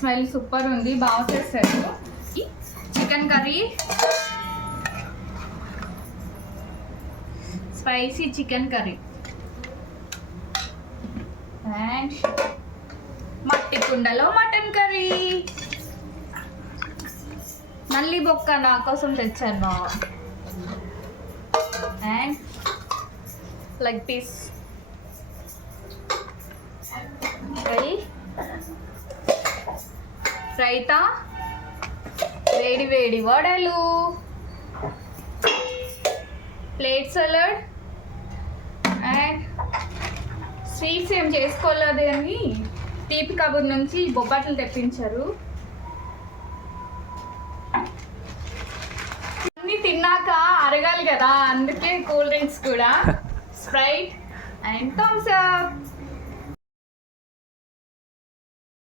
Smell super ఉంది, బాగా చేస్తారు. Chicken curry, spicy chicken curry and మట్టి కుండలో మటన్ కర్రీ. నల్లి బొక్క నా కోసం తెచ్చాను. And leg piece fry, raita, వేడి వేడి వడలు, ప్లేట్ సలాడ్ అండ్ స్వీట్స్ ఏం చేసుకోలేదు అని తీపి కబుర్ నుంచి బొబ్బట్లు తెప్పించారు. అన్నీ తిన్నాక అరగాలి కదా, అందుకే కూల్ డ్రింక్స్ కూడా, స్ప్రైట్ అండ్ థమ్స్ అప్.